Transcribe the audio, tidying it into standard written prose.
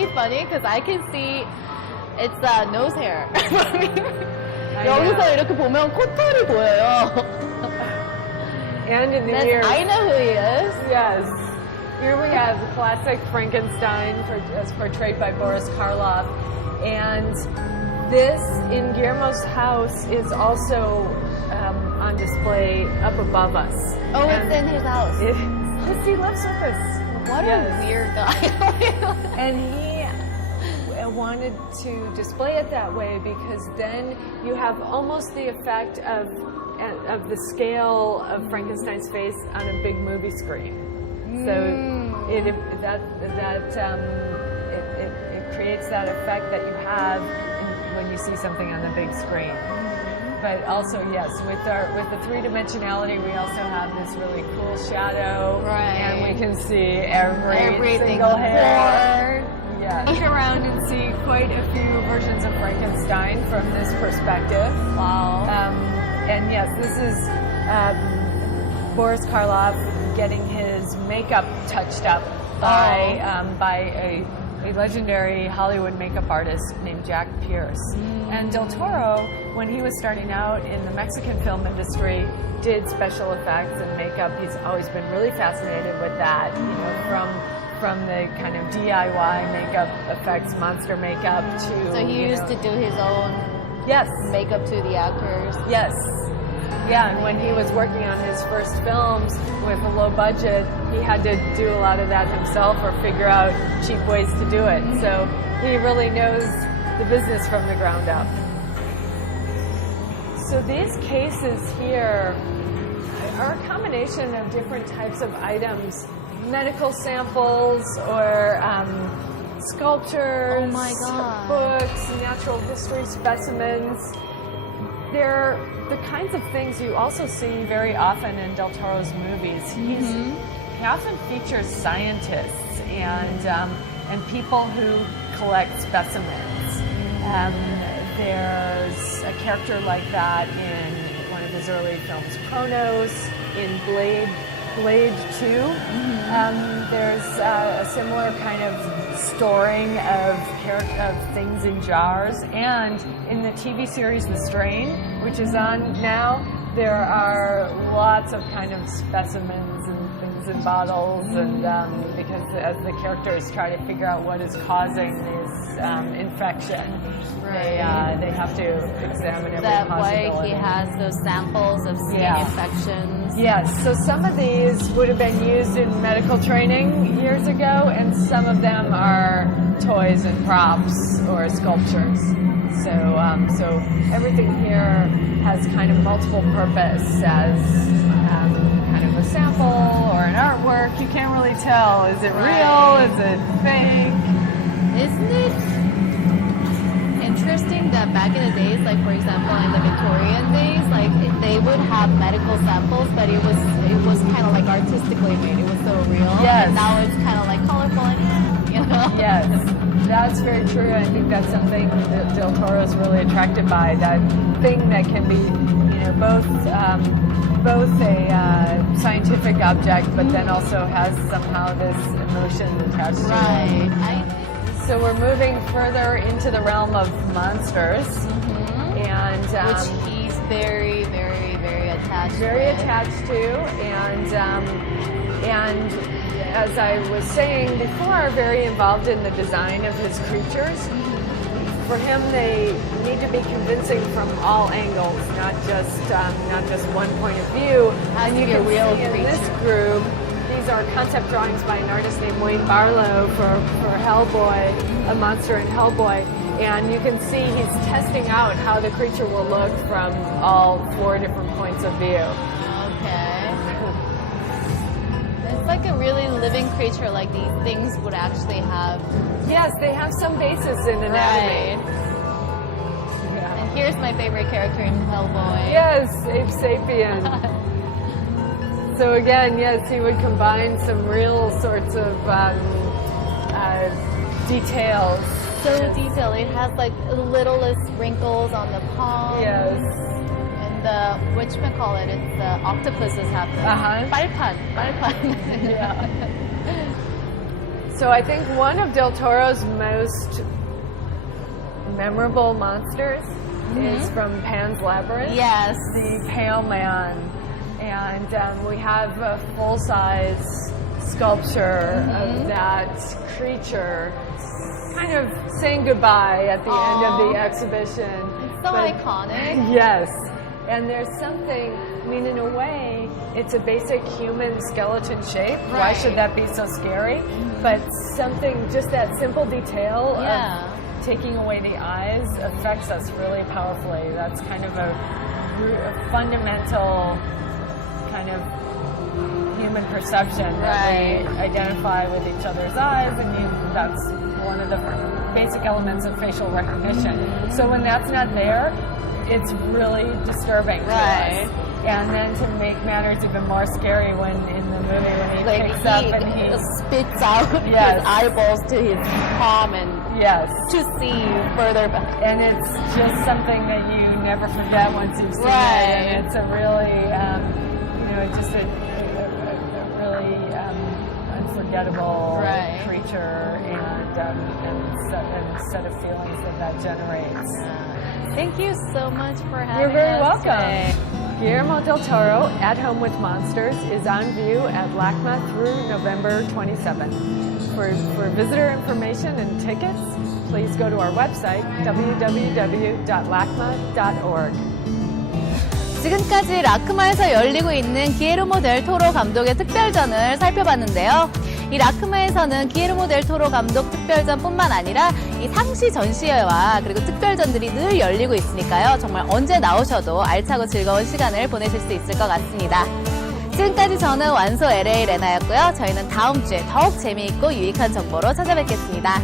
really funny because I can see it's nose hair. 여기서 이렇게 보면 코털이 보여요. And in the ears. I know who he is. Yes. Here we have classic Frankenstein as portrayed by Boris Karloff. And this, in Guillermo's house, is also on display up above us. Oh, it's in his house. Yes, he lives with us. What a weird guy. And he wanted to display it that way because then you have almost the effect of the scale of Frankenstein's face on a big movie screen. So it creates that effect that you have when you see something on the big screen. But also, yes, with the three-dimensionality, we also have this really cool shadow, and we can see every single hair. Yeah, look around and see quite a few versions of Frankenstein from this perspective. Wow. And yes, this is Boris Karloff getting his makeup touched up by a legendary Hollywood makeup artist named Jack Pierce. And Del Toro, when he was starting out in the Mexican film industry, did special effects and makeup. He's always been really fascinated with that, you know, from the kind of DIY makeup effects, monster makeup to... So he used to do his own makeup to the actors? Yes. Yeah, and when he was working on his first films with a low budget, he had to do a lot of that himself or figure out cheap ways to do it. So he really knows the business from the ground up. So these cases here are a combination of different types of items, medical samples or sculptures, books, natural history specimens. They're the kinds of things you also see very often in Del Toro's movies. He often features scientists and people who collect specimens. There's a character like that in one of his early films, Kronos, in Blade 2. There's a similar kind of storing of things in jars. And in the TV series The Strain, which is on now, there are lots of kind of specimens and things in bottles, and because as the characters try to figure out what is causing this infection, they have to examine every that possibility. why he has those samples of skin infections. Yes, so some of these would have been used in medical training years ago, and some of them are toys and props or sculptures. So everything here has kind of multiple purpose as kind of a sample or an artwork. You can't really tell. Is it real? Is it fake? Isn't it interesting that back in the days, like for example in the Victorian days, like they would have medical samples, but it was kind of like artistically made. It was so real. Yes. And now it's kind of like colorful and you know. Yes, that's very true. I think that's something that Del Toro is really attracted by. That thing that can be, you know, both a scientific object, but then also has somehow this emotion attached to it. Right. So we're moving further into the realm of monsters, and which he's very, very, very attached. To, and as I was saying before, very involved in the design of his creatures. For him, they need to be convincing from all angles, not just one point of view. And you can real see in this group. These are concept drawings by an artist named Wayne Barlow for Hellboy, a monster in Hellboy. And you can see he's testing out how the creature will look from all 4 different points of view. Okay. It's like a really living creature, like these things would actually have. Yes, they have some basis in anatomy. Yeah. And here's my favorite character in Hellboy. Yes, Ape Sapien. So again, yes, he would combine some real sorts of details. So detailed. It has like the littlest wrinkles on the palm. Yes. And the whatchamacallit, it's the octopuses have the 발판. Yeah. So I think one of Del Toro's most memorable monsters is from Pan's Labyrinth. Yes. The Pale Man. And we have a full-size sculpture of that creature kind of saying goodbye at the end of the exhibition. It's so iconic. Yes. And there's something, I mean, in a way, it's a basic human skeleton shape. Why should that be so scary? But something, just that simple detail of taking away the eyes affects us really powerfully. That's kind of a fundamental kind of human perception that we identify with each other's eyes, and that's one of the basic elements of facial recognition. So when that's not there, it's really disturbing to us. And then to make matters even more scary when in the movie when he picks up and he spits out his eyeballs to his palm and to see further back. And it's just something that you never forget once you've seen it. And it's a really, just a really unforgettable creature and set of feelings that generates. Thank you so much for having us. You're very welcome. Today. Guillermo Del Toro, At Home with Monsters, is on view at LACMA through November 27th. For visitor information and tickets, please go to our website, www.lacma.org. 지금까지 라크마에서 열리고 있는 기에르모 델 토로 감독의 특별전을 살펴봤는데요. 이 라크마에서는 기에르모 델 토로 감독 특별전뿐만 아니라 이 상시 전시회와 그리고 특별전들이 늘 열리고 있으니까요. 정말 언제 나오셔도 알차고 즐거운 시간을 보내실 수 있을 것 같습니다. 지금까지 저는 완소 LA 레나였고요. 저희는 다음 주에 더욱 재미있고 유익한 정보로 찾아뵙겠습니다.